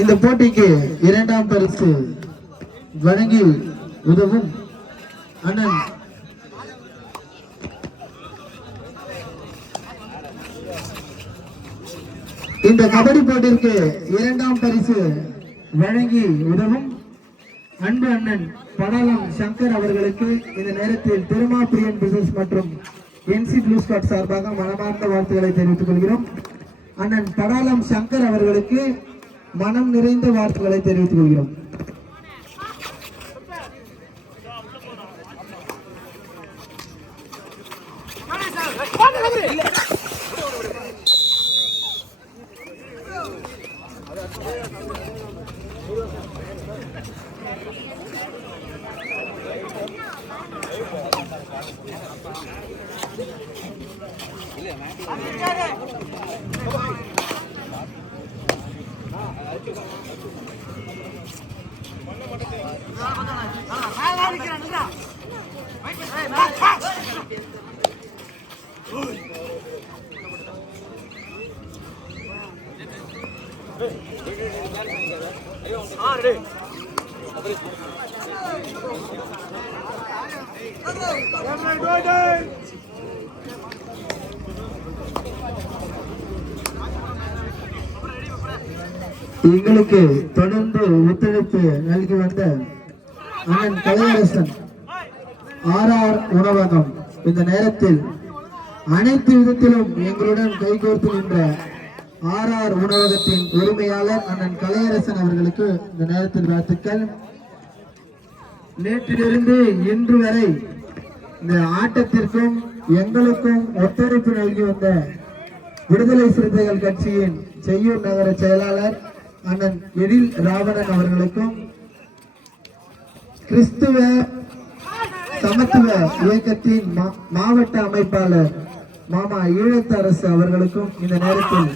இந்த போட்டிக்கு இரண்டாம் பரிசு வழங்கி உதவும் அண்ணன் இந்த கபடி போட்டிற்கு இரண்டாம் பரிசு வழங்கி உதவும் அன்பு அண்ணன் படாலம் சங்கர் அவர்களுக்கு இந்த நேரத்தில் திருமா பிரியன் பிசினஸ் மற்றும் என்சி ப்ளூ ஸ்காட் சார்பாக மனமார்ந்த வாழ்த்துக்களை தெரிவித்துக் கொள்கிறோம். அண்ணன் படாலம் சங்கர் அவர்களுக்கு மனம் நிறைந்த வாழ்த்துக்களை தெரிவித்துக் கொள்கிறோம். எங்களுக்கு தொடர்ந்து ஒத்துழைப்பு நல்கி வந்த அண்ணன் கலையரசன் ஆர்ஆர் உணவகம் இந்த நேரத்தில் அனைத்து விதத்திலும் எங்களுடன் கைகோர்த்து நின்ற ஆர்ஆர் உணவகத்தின் உரிமையாளர் அண்ணன் கலையரசன் அவர்களுக்கு இந்த நேரத்தில் வாழ்த்துக்கள். நேற்றிலிருந்து இன்று வரை இந்த ஆட்டத்திற்கும் எங்களுக்கும் ஒத்துழைப்பு நல்கி வந்த விடுதலை சிறுத்தைகள் கட்சியின் செய்யூர் நகர செயலாளர் அண்ணன் எழில் ராவணன் அவர்களுக்கும் கிறிஸ்துவ சமத்துவ இயக்கத்தின் மாவட்ட அமைப்பாளர் மாமா ஈழத்தரசு அவர்களுக்கும் இந்த நேரத்தில்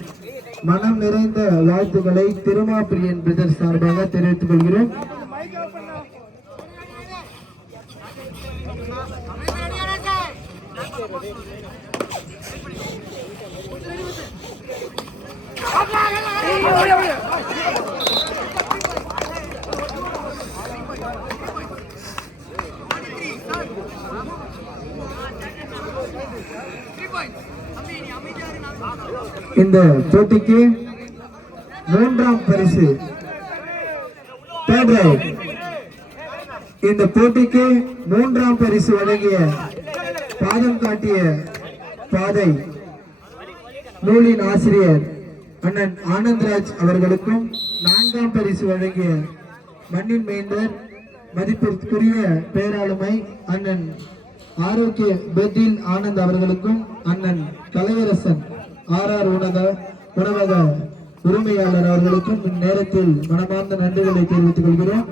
மனம் நிறைந்த வாழ்த்துக்களை திருமா பிரியன் பிரதர் சார்பாக தெரிவித்துக் கொள்கிறோம். இந்த போட்டிக்கு மூன்றாம் பரிசு இந்த போட்டிக்கு மூன்றாம் பரிசு வழங்கிய பாதம் காட்டிய பாதை நூலின் ஆசிரியர் அண்ணன் ஆனந்த்ராஜ் அவர்களுக்கும் நான்காம் பரிசு வழங்கிய மண்ணின் மைந்தர் மதிப்பிற்குரிய பேராளுமை அண்ணன் ஆரோக்கிய பெதில் ஆனந்த் அவர்களுக்கும் அண்ணன் கலையரசன் ஆர்ஆர் உணவக உரிமையாளர் அவர்களுக்கும் இந்நேரத்தில் மனமார்ந்த நன்றிகளை தெரிவித்துக் கொள்கிறோம்.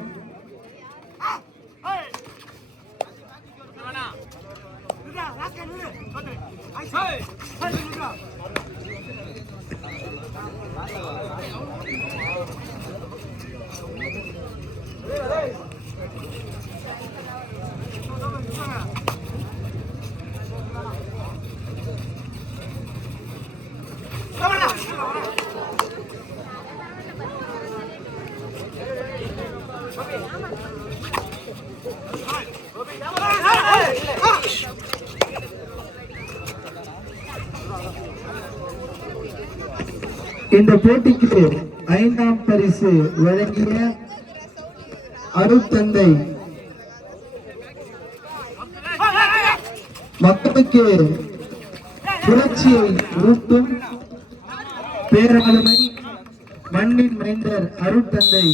இந்த போட்டிக்கு ஐந்தாம் பரிசு வழங்கிய அருட்தந்தை மக்களுக்கு புரட்சியை ஊட்டும் பேராளுமை மண்ணின் மைந்தர் அருட்தந்தை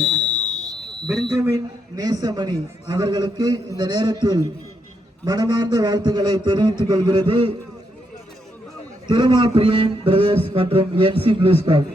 பெஞ்சமின் நேசமணி அவர்களுக்கு இந்த நேரத்தில் மனமார்ந்த வாழ்த்துக்களை தெரிவித்துக் கொள்கிறது. திருமா பிரியன் பிரதர்ஸ் மற்றும் என்சி ப்ளூ ஸ்குவாட்.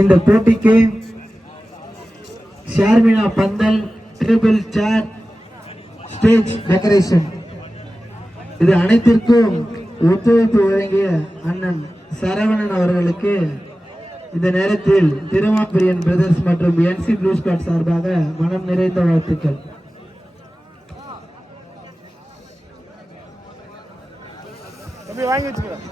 இந்த போட்டிக்கு ஷார்மினா பந்தல், டேபிள் சேர், ஸ்டேஜ் டெக்கரேஷன் இது அனைத்திற்கும் ஒத்துழைப்பு வழங்கிய அண்ணன் சரவணன் அவர்களுக்கு இந்த நேரத்தில் திருமாப்பிரியன் பிரதர்ஸ் மற்றும் என்சி ப்ளூ ஸ்குவாட் சார்பாக மனம் நிறைந்த வாழ்த்துக்கள். வாங்கி வச்சுக்கிறேன்.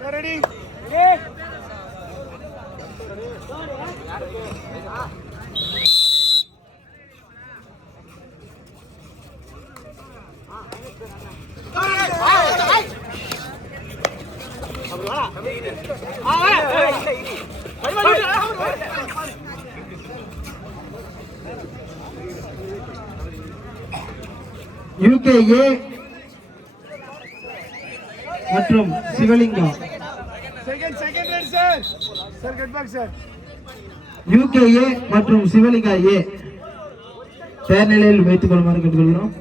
Ready? UKA மற்றும் சிவலிங்கா UKA மற்றும் சிவலிங்கா ஏ தயார் நிலையில் வைத்துக் கொள்ளுமாறு கேட்டுக்கொள்கிறோம்.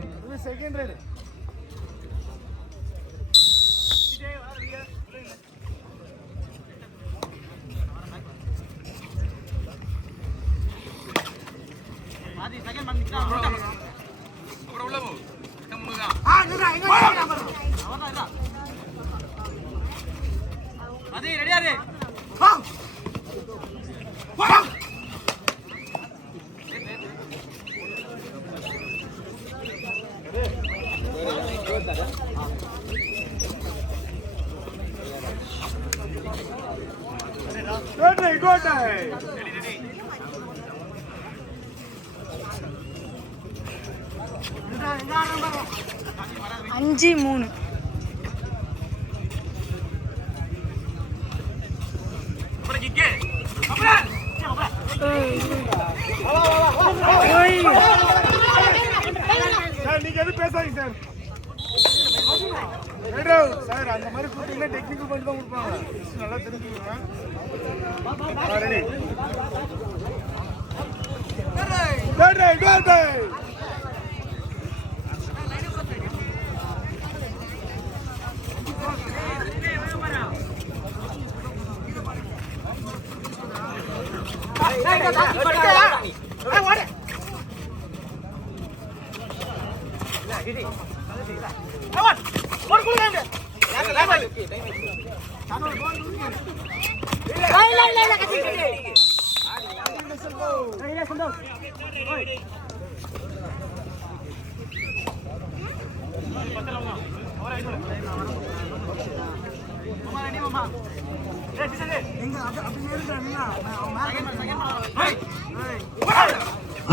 அஞ்சு மூணு சார், நீங்க எதுவும் பேசாதீங்க சார். சார் அந்த மாதிரி கூட்டிங்கன்னா டெக்னிக்கல் பண்ணி தான் கொடுப்பாங்க. நல்லா தெரிஞ்சுக்கோங்க.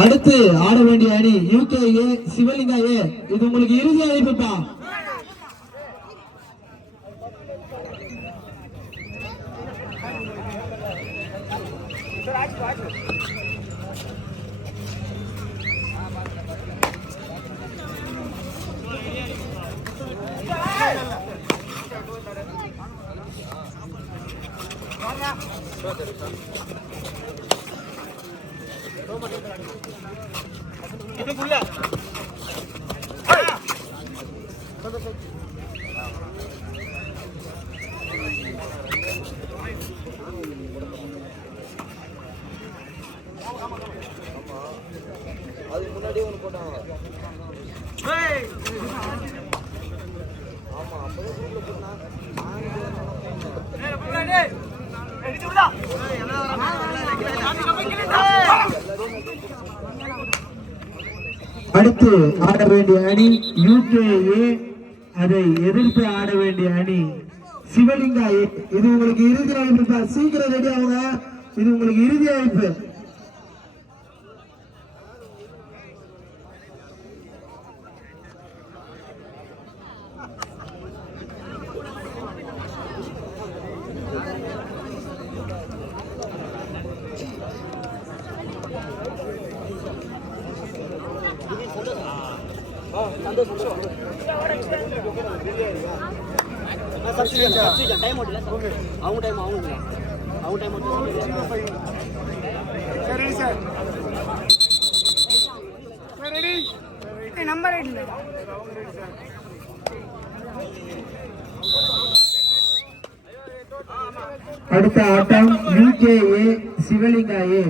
அடுத்து ஆட வேண்டிய அணி யூகே சிவலிங்கா ஏ. இது உங்களுக்கு இறுதி அழைப்புப்பா. அடுத்து ஆட வேண்டிய அணி யூகே ஏ. அதை எதிர்த்து ஆட வேண்டிய அணி சிவலிங்கா ஏ. இது உங்களுக்கு இறுதி அழைப்பு. சீக்கிரம் ரெடி ஆகுங்க. இது உங்களுக்கு இறுதி அழைப்பு. அடுத்த ஆட்டம் யூகே ஏ சிவலிங்கா ஏ.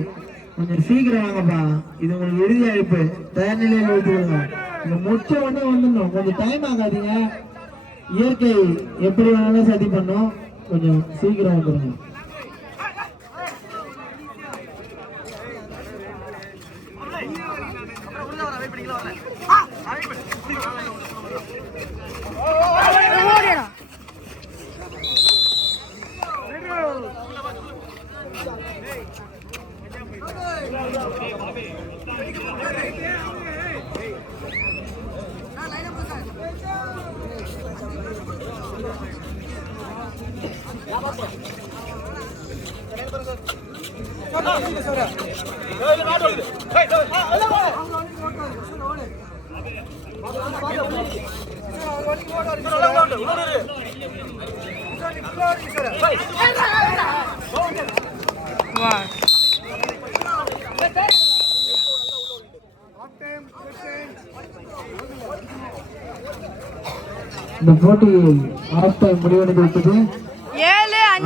கொஞ்சம் சீக்கிரம் வாங்கப்பா. இது உங்களுக்கு இறுதி அழைப்பு. தயார் நிலையில் வைத்துக்கொள்ளுங்க. இந்த முச்ச உடனே வந்துடணும். கொஞ்சம் டைம் ஆகாதீங்க. இயற்கை எப்படி வேணாலும் சதி பண்ணும். கொஞ்சம் சீக்கிரம் வந்துருங்க. இந்த போட்டி ஆஃப் டைம் முடிவடைந்து விட்டது.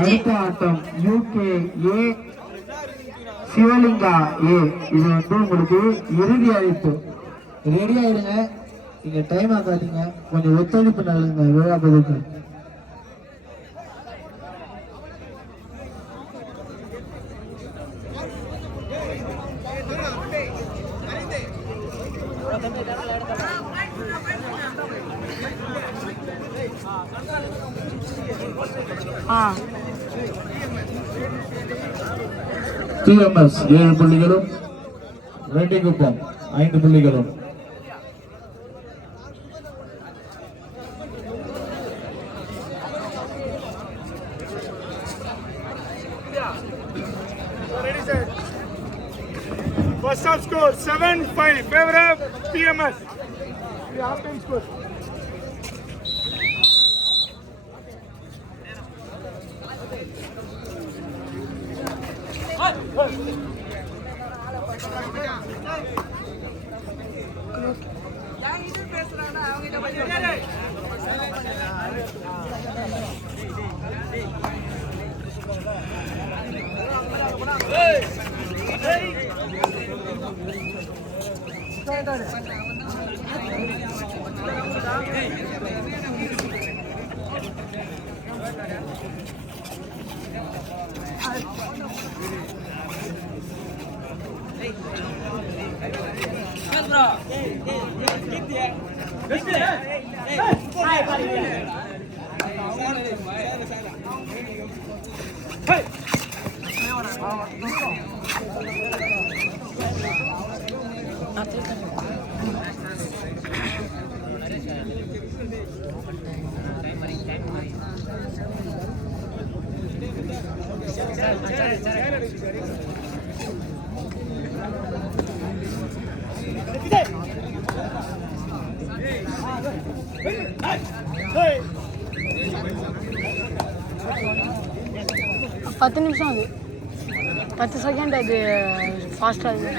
அடுத்த ஆட்டம் யூகே ஏ சிவலிங்கா ஏ. இது உங்களுக்கு இறுதி அழைப்பு. ரெடி ஆயிடுங்க. நீங்க டைம் ஆகாதீங்க. கொஞ்சம் ஒத்துழைப்பு நல்லுங்க விழா பதிவுக்கு. TMS 7 புள்ளிகளும் ரெட்டிக்குப்பம் 5 புள்ளிகளும். First half score 7-5 favor of TMS. The half time score. பத்து நிமிஷம் அது 10 செகண்ட் அது ஃபாஸ்ட்டாக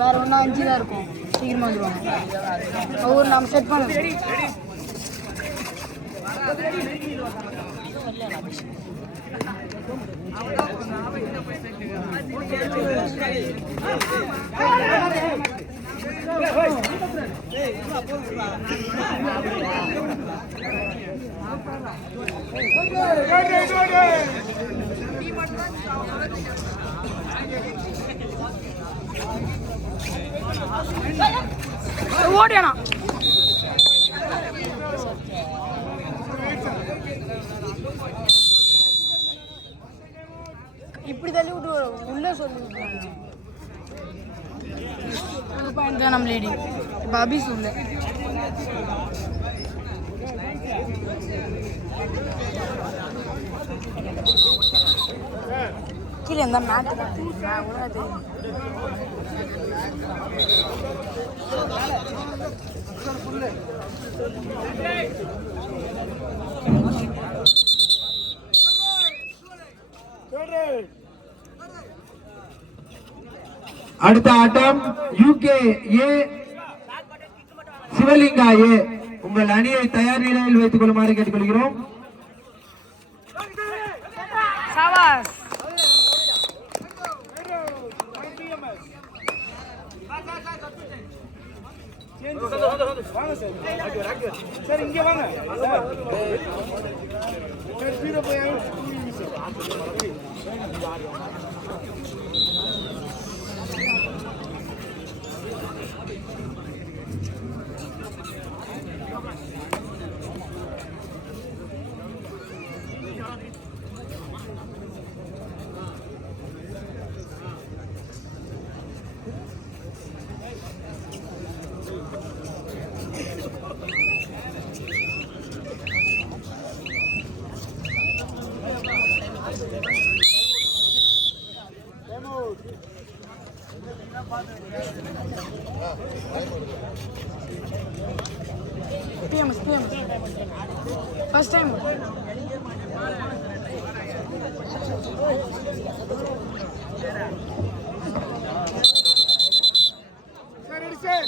வேறு ஒன்றா 5 தான் இருக்கும் சீக்கிரமாக வந்துடுவாங்க ஒவ்வொரு நம்ம செட் பண்ணணும் ஓடியானா இப்படி தள்ளி விட்டு உள்ள சொல்லி பாயிண்ட் தான் நம்ம லீடிங் இப்போ அபிஸ் உள்ள கீழே இருந்தால் மேட்டு தான் உள்ள அடுத்த ஆட்டம் யூகே ஏ சிவலிங்கா ஏ. உங்கள் அணியை தயார் நிலையில் வைத்துக் கொள்ளுமாறு கேட்டுக்கொள்கிறோம். சார் இங்க வாங்க சார் கீழே போய் PMS first time sir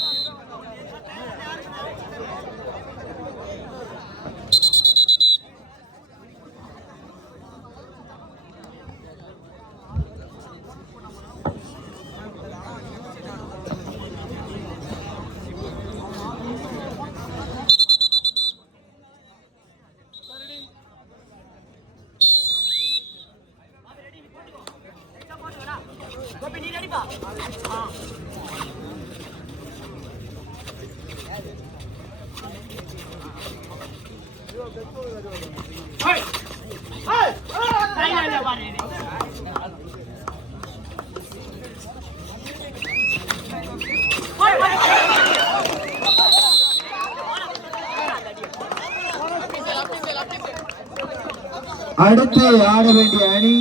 அடுத்து ஆட வேண்டிய அணி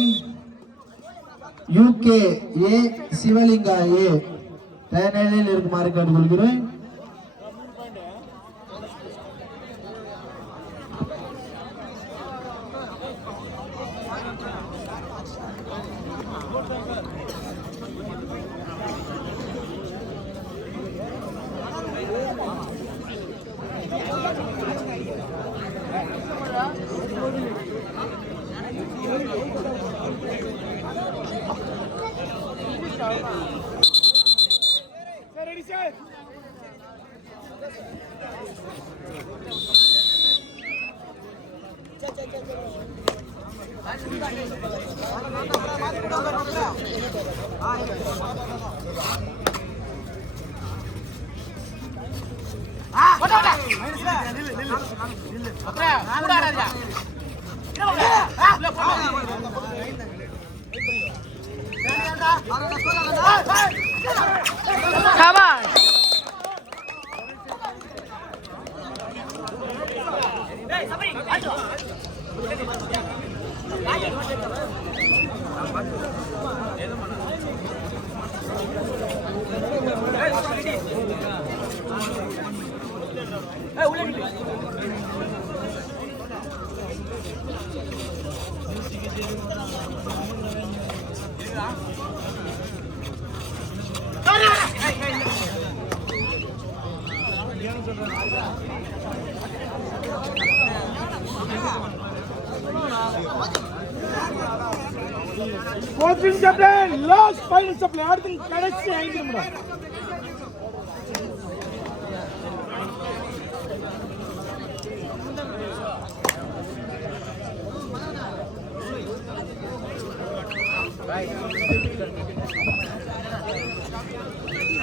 யூகே ஏ சிவலிங்கா ஏ. தயார் நிலையில் இருக்குமாறு கேட்டுக்கொள்கிறேன். ready sir Coaching supply, last final supply. Everything கடைசி 5 நிமிடம்.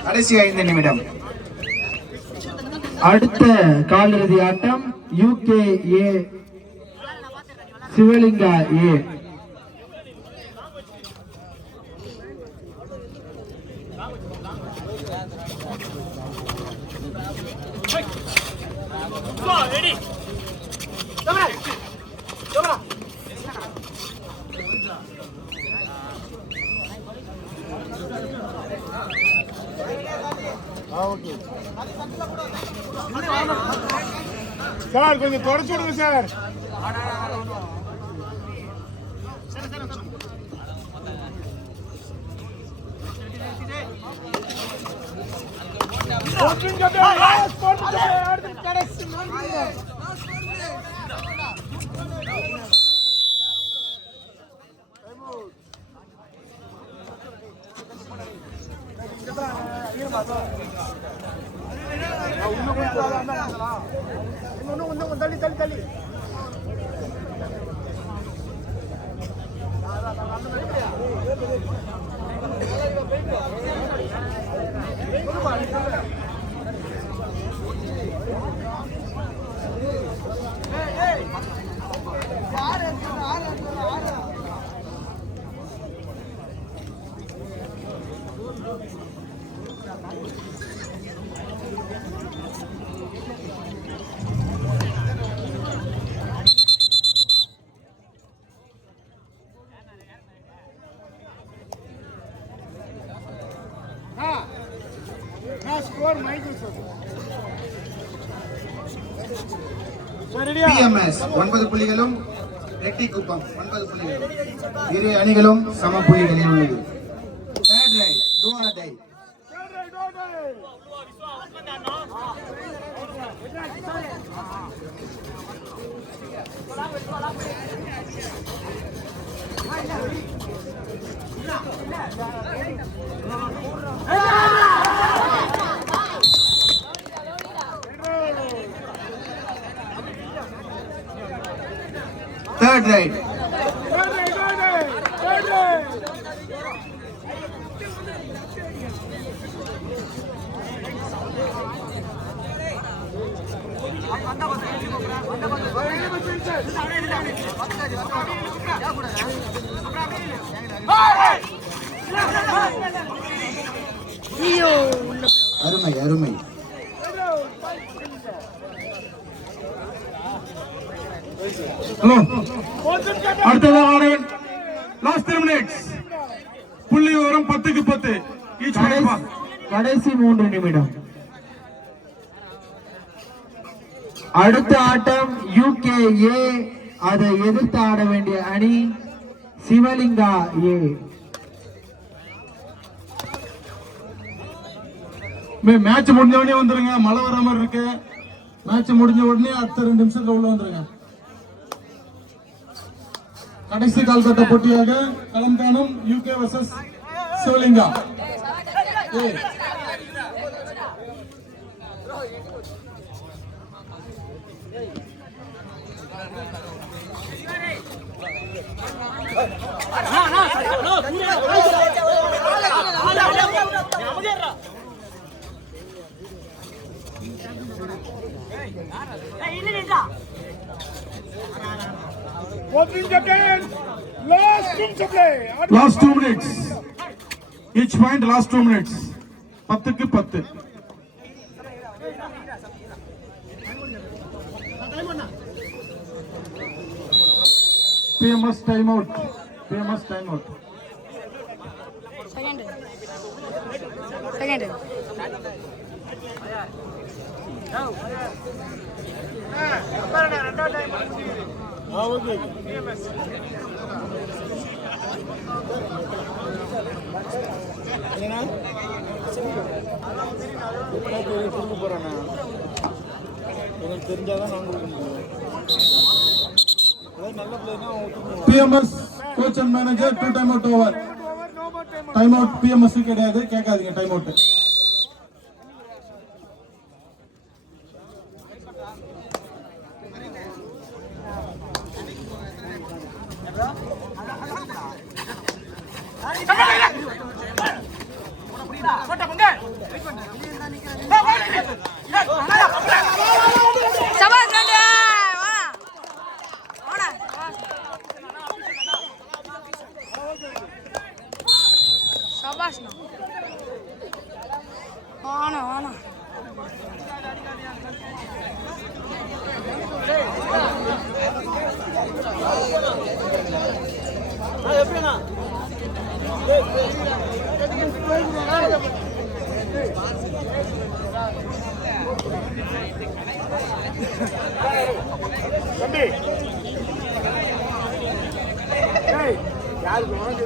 கடைசி 5 நிமிடம். அடுத்த காலிறுதி ஆட்டம் UKA சிவலிங்கா A. சார் கொஞ்சம் தொடச்சு விடுங்க சார். தள்ளி PMS 9 புள்ளிகளும் ரெட்டிக்குப்பம் 9 புள்ளிகளும். இரு அணிகளும் சம புள்ளிகளில் உள்ளது. Third right, do or die. Third right. அருமை அருமை. ஹலோ, அடுத்ததாக லாஸ்ட் 3 மினிட்ஸ். புள்ளி விவரம் 10க்கு 10. கடைசி 3 நிமிடம். அடுத்த ஆட்டம் UKA, அதை எதிர்த்து ஆட வேண்டிய அணி சிவலிங்கா A. மேட்ச் முடிஞ்ச உடனே வந்துருங்க. மழை வர மாதிரி இருக்கு. மேட்ச் முடிஞ்ச உடனே அடுத்த 2 நிமிஷத்துல உள்ள வந்துருங்க. கடைசி கால்கட்ட போட்டியாக களம் காணும் UK vs Sivalinga. 14 seconds. Last 2 to play. Last 2 minutes. Each point last 2 minutes. 10க்கு 10. PMS timeout. PMS timeout. Second. PMS coach and manager 2 timeout over. No more time. Timeout PMS கிடையாது, கேட்காதீங்க timeout. சபாஷ் ரெண்டு வாடா சபாஷ் வாணா தம்பி ஏய் யாருக்கு வாங்க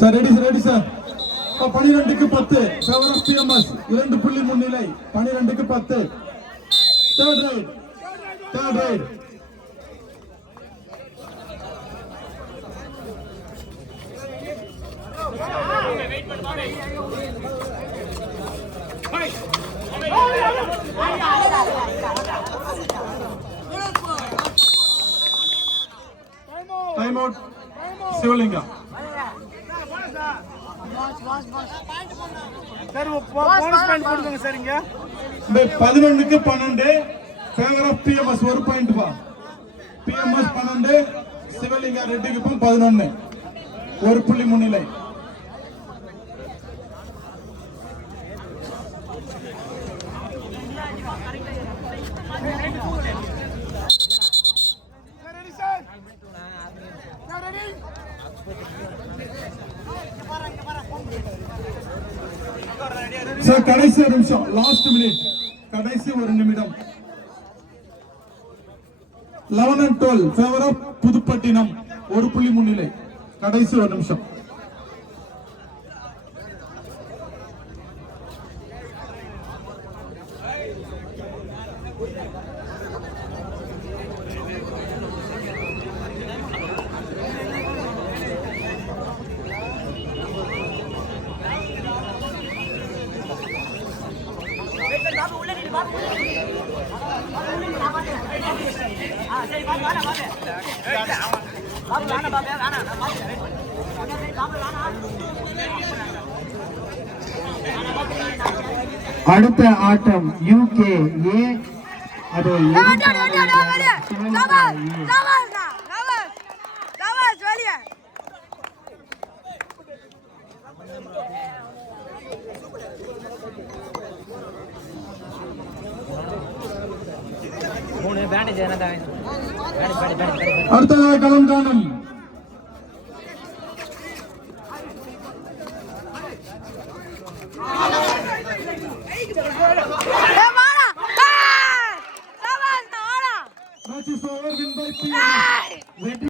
சார் ரெடி சார். 12க்கு 10 ஃபேவர் ஆஃப் PMS 2 புள்ளி முன்னிலை. 12க்கு 10. Third right. Time out Sivalinga. Sir bonus point கொடுங்க சார் இங்க. 11க்கு 12 ஃபேவர் ஆஃப் PMS 1 பாயிண்ட் பா. PMS 12 சிவலிங்கா ரெட்டிக்கு 11 1 புள்ளி முன்னிலை. சார் கடைசி நிமிஷம், லாஸ்ட் மினிட், கடைசி ஒரு நிமிடம். 11 and 12 ஃபேவர் ஆஃப் புதுப்பட்டினம் 1 புள்ளி முன்னிலை. கடைசி ஒரு நிமிஷம். அடுத்த ஆட்டம் UK A அது அடுத்ததாக களம் காணும்